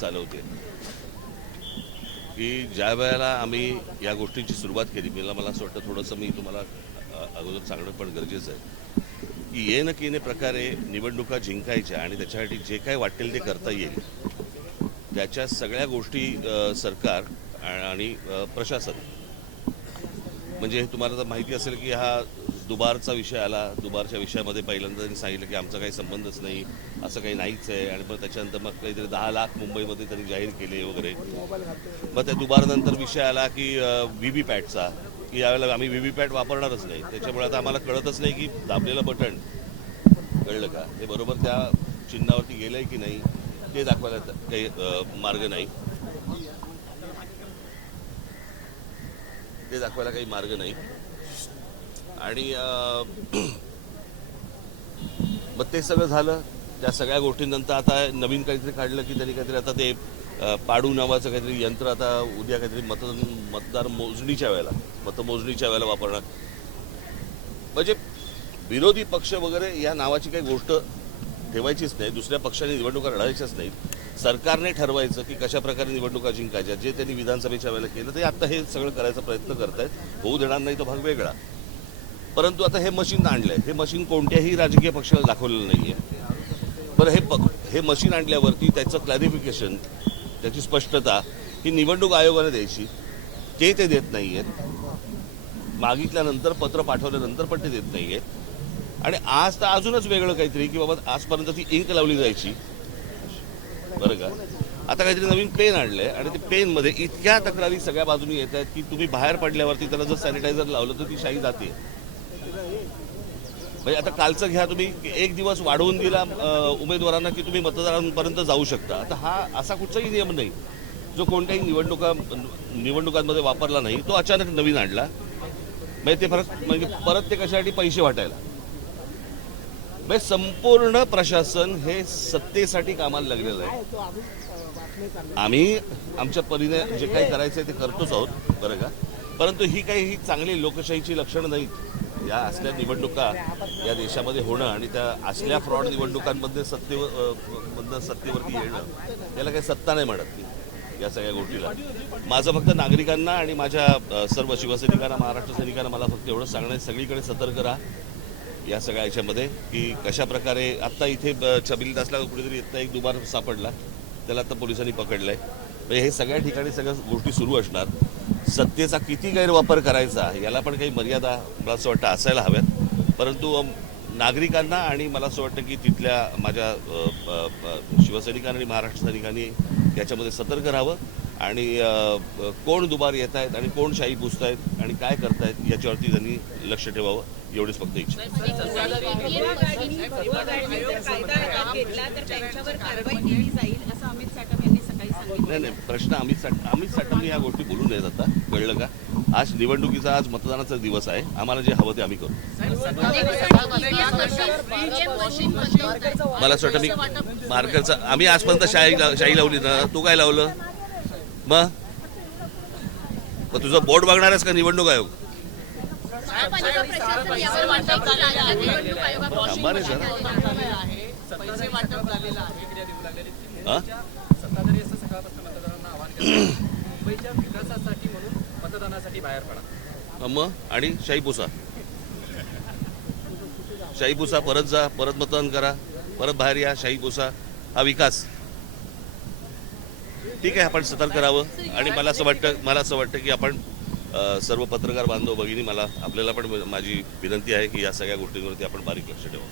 चालवते की ज्या वेळेला आम्ही या गोष्टींची सुरुवात केली मला असं वाटतं थोडंसं मी तुम्हाला अगोदर सांगणं पण गरजेचं आहे की ये न केने प्रकारे निवडणुका जिंकायच्या आणि त्याच्यासाठी जे काही वाटेल ते करता येईल त्याच्या सगळ्या गोष्टी सरकार आणि प्रशासन म्हणजे तुम्हाला तर माहिती असेल की हा दुबारचा विषय आला. दुबारच्या विषयामध्ये पहिल्यांदा त्यांनी सांगितलं की आमचा काही संबंधच नाही, असं काही नाहीच आहे. आणि मग त्याच्यानंतर मग काहीतरी 10 लाख मुंबईमध्ये त्यांनी जाहीर केले वगैरे. मग त्या दुबारनंतर विषय आला की व्हीव्हीपॅटचा, की यावेळेला आम्ही व्हीव्हीपॅट वापरणारच नाही. त्याच्यामुळे आता आम्हाला कळतच नाही की दाबलेलं बटन कळलं का ते बरोबर त्या चिन्हावरती गेलंय की नाही ते दाखवायला काही मार्ग नाही. ते दाखवायला काही मार्ग नाही. आणि मग ते सगळं झालं. त्या सगळ्या गोष्टींनंतर आता नवीन काहीतरी काढलं की त्यांनी काहीतरी आता ते पाडू नावाचं काहीतरी यंत्र आता उद्या काहीतरी मतदार मोजणीच्या वेळेला मतमोजणीच्या वेळेला वापरणार. म्हणजे विरोधी पक्ष वगैरे या नावाची काही गोष्ट ठेवायचीच नाही. दुसऱ्या पक्षाने निवडणुका लढायच्याच नाहीत. सरकारने ठरवायचं की कशा प्रकारे निवडणुका जिंकायच्या. जे त्यांनी विधानसभेच्या वेळेला केलं ते आता हे सगळं करायचा प्रयत्न करतायत. होऊ देणार नाही तो भाग वेगळा. परंतु आता हे मशीन आणलंय. हे मशीन कोणत्याही राजकीय पक्षाला दाखवलेलं नाहीये. बरं हे मशीन आणल्यावरती त्याचं क्लॅरिफिकेशन त्याची स्पष्टता ही निवडणूक आयोगाने द्यायची. ते देत नाहीयेत. मागितल्यानंतर पत्र पाठवल्यानंतर पण ते देत नाहीयेत. आणि आज तर अजूनच वेगळं काहीतरी की बाबा आजपर्यंत ती इंक लावली जायची बरं का. आता काहीतरी नवीन पेन आणलंय आणि ते पेनमध्ये इतक्या तक्रारी सगळ्या बाजूनी येत आहेत की तुम्ही बाहेर पडल्यावरती त्याला जर सॅनिटायझर लावलं तर ती शाई जाते. म्हणजे आता कालचं घ्या तुम्ही, एक दिवस वाढवून दिला उमेदवारांना की तुम्ही मतदारांपर्यंत जाऊ शकता. आता हा असा कुठचाही नियम नाही जो कोणत्याही निवडणुकांमध्ये वापरला नाही. तो अचानक नवीन आणला. म्हणजे ते परत ते कशासाठी पैसे वाटायला. म्हणजे संपूर्ण प्रशासन हे सत्तेसाठी कामाला लागलेलं आहे. आम्ही आमच्या परीने जे काही करायचं आहे ते करतोच आहोत बरं का. परंतु ही चांगली लोकशाहीची लक्षणं नाहीत. या असल्या निवडणुका या देशामध्ये होणं आणि त्या असल्या फ्रॉड निवडणुकांमध्ये सत्तेवरती येणं याला काही सत्ता नाही म्हणत या सगळ्या गोष्टीला. माझं फक्त नागरिकांना आणि माझ्या सर्व शिवसैनिकांना महाराष्ट्र सैनिकांना मला फक्त एवढं सांगणं सगळीकडे सतर्क राहा या सगळ्या याच्यामध्ये की कशा प्रकारे आत्ता इथे छबिलदासला कुठेतरी इथला एक दुबार सापडला, त्याला आता पोलिसांनी पकडलंय. म्हणजे हे सगळ्या ठिकाणी सगळ्या गोष्टी सुरू असणार. सत्तेचा किती गैरवापर करायचा याला पण काही मर्यादा मला असं वाटतं असायला हव्यात. परंतु नागरिकांना आणि मला असं वाटतं की तिथल्या माझ्या शिवसैनिकांनी आणि महाराष्ट्र सैनिकांनी याच्यामध्ये सतर्क राहावं आणि कोण दुबार येत आहेत आणि कोण शाही पुसतायत आणि काय करतायत याच्यावरती त्यांनी लक्ष ठेवावं एवढीच फक्त इच्छा. नाही प्रश्न अमित साटमने या गोष्टी बोलू नयेत. आता कळलं का. आज निवडणुकीचा आज मतदानाचा दिवस आहे. आम्हाला जे हवं ते आम्ही करू. मला असं वाटतं मी मार्करचा आम्ही आजपर्यंत शाही लावली ना. तू काय लावलं मग तुझं बोर्ड बघणार आहेस का निवडणूक आयोग. मग आणि शाही पुसा परत जा, परत मतदान करा, परत बाहेर या, शाही पुसा. हा विकास ठीक आहे. आपण सतर्क करावं. आणि मला असं वाटतं की आपण सर्व पत्रकार बांधव भगिनी आपल्याला पण माझी विनंती आहे की या सगळ्या गोष्टींवरती आपण बारीक लक्ष ठेवू.